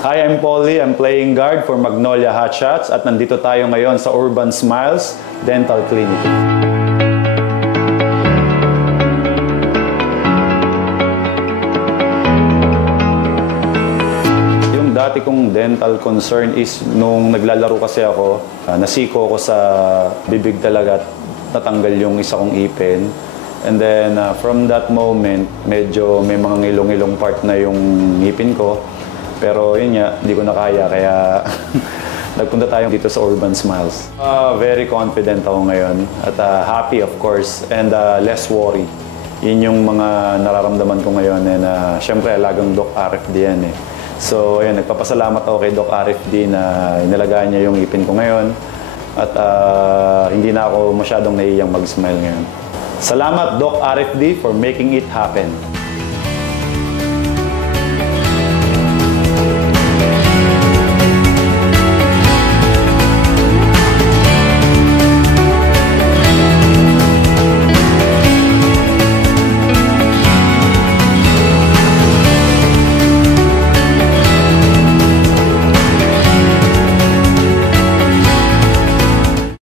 Hi, I'm Polly. I'm playing guard for Magnolia Hotshots at nandito tayo ngayon sa Urban Smiles Dental Clinic. Yung dati kong dental concern is nung naglalaro kasi ako, nasiko ko sa bibig talaga at natanggal yung isa kong ipin. And then from that moment, medyo may mga ngilong-ngilong part na yung ngipin ko. Pero yun nga, hindi ko na kaya, kaya nagpunta tayo dito sa Urban Smiles. Very confident ako ngayon at happy of course and less worry. Yun yung mga nararamdaman ko ngayon and syempre alagang Doc RFD yan eh. So ayun, nagpapasalamat ako kay Doc RFD na inalagaan niya yung ipin ko ngayon at hindi na ako masyadong nahihiyang mag-smile ngayon. Salamat Doc RFD for making it happen.